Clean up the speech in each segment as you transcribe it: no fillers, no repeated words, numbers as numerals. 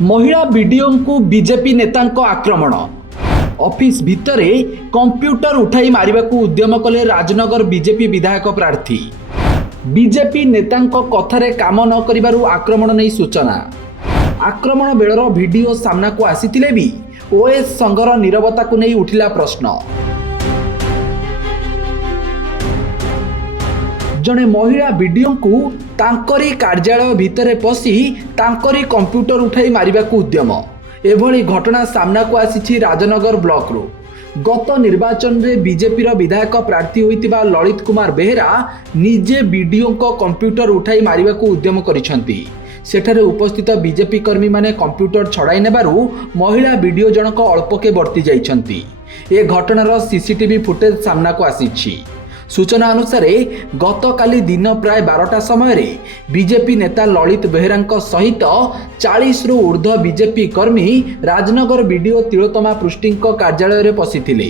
महिला बीडीओ को बीजेपी नेता आक्रमण। ऑफिस भितर कंप्यूटर उठाई मारिबा को उद्यम कले राजनगर बीजेपी विधायक प्रार्थी। बीजेपी नेता कथारे काम न करिबारु आक्रमण नहीं सूचना। आक्रमण बेलर वीडियो सामना को आसीथिले भी ओएस संघर नीरवता को नहीं उठिला प्रश्न। जने महिला बीडीओ को तांकरी कार्यालय भितर पशि तांकरी कंप्यूटर उठाई मारिबा को उद्यम। एभली घटना सामना को आसी राजनगर ब्लॉक रू। गत निर्वाचन रे बीजेपी विधायक प्रार्थी होइतिबा ललित कुमार बेहेरा निजे बीडीओ को कंप्यूटर उठाई मारिबा को उद्यम करिसंती। सेठारे उपस्थित बीजेपी कर्मी माने कंप्यूटर छड़ाई नेबारु महिला बीडीओ जनक अल्पके बर्ती जाइछंती। ए घटनार सीसीटीवी फुटेज सामना को आसीछि। सूचना अनुसार गत काली दिन प्राय 12टा समय बीजेपी नेता ललित बेहेरा सहित 40 रु ऊर्ध्व बीजेपी कर्मी राजनगर बीडीओ तिलोत्तमा पृष्टि कार्यालय पशिथिले।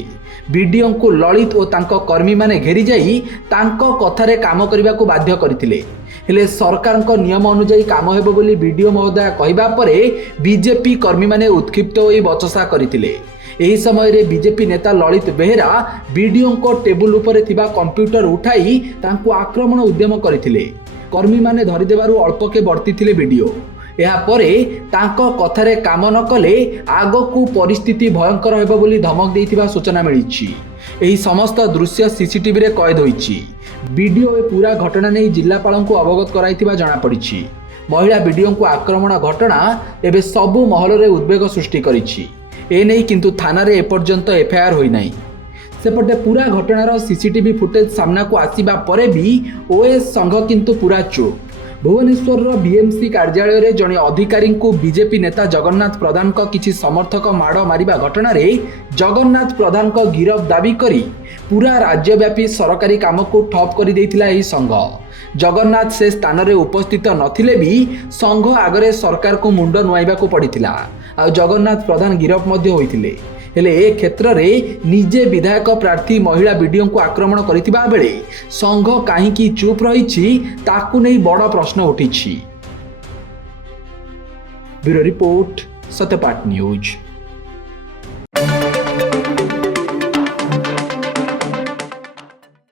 बीडीओ को ललित और तांको कर्मी माने घेरी जाई तांको कथारे काम करने को बाध्य करथिले। हेले सरकार को नियम अनुसार काम हेबो बोली बीडीओ महोदय कहिबा परे बीजेपी कर्मी माने उत्क्षिप्त होई बचसा करथिले। एही समय रे बीजेपी नेता ललित बेहेरा बीडीओ को टेबुल उपरे थिबा कंप्यूटर उठाई तांको आक्रमण उद्यम करथिले। कर्मी माने धरि देबारु अल्पके बर्ती थिले बीडीओ। या परे तांको कथारे काम न कले आगकू परिस्थिति भयंकर हेबो बोली धमक देइथिबा सूचना मिलिछि। एही समस्त दृश्य सीसीटीवी रे कैद होइछि। बीडीओ ए पूरा घटना नै जिल्लापाल को अवगत कराइथिबा जणा पड़िछि। महिला बीडीओ को आक्रमण घटना एबे सबु महल रे उद्वेग सृष्टि करिछि। ए नहीं किंतु थाना रे एपर्यंत एफआईआर होई नाही। सेपटे पूरा घटनार सीसीटीवी फुटेज सामना को आसीबा परे भी ओएस संघ किंतु पूरा चुप। भुवनेश्वर बीएमसी कार्यालय रे जने अधिकारी को बीजेपी नेता जगन्नाथ प्रधान को किछि समर्थक माड़ मारिबा घटना रे जगन्नाथ प्रधान को गिरफ दाबी करी पूरा राज्यव्यापी सरकारी काम को ठप कर देइथिला एही संघ। जगन्नाथ से स्थान रे उपस्थित नथिले भी संघ आगरे सरकार को मुंड नुआइबा को पड़िथिला। आ जगन्नाथ प्रधान गिरफ मध्य होइथिले। हेले ए क्षेत्र रे निजे विधायक प्रार्थी महिला बीडीओ को आक्रमण करिथिबा बेले संघ काहींकी चुप रहिछि ताकू नै बड़ प्रश्न उठिछि। Bureau report Satyapath news.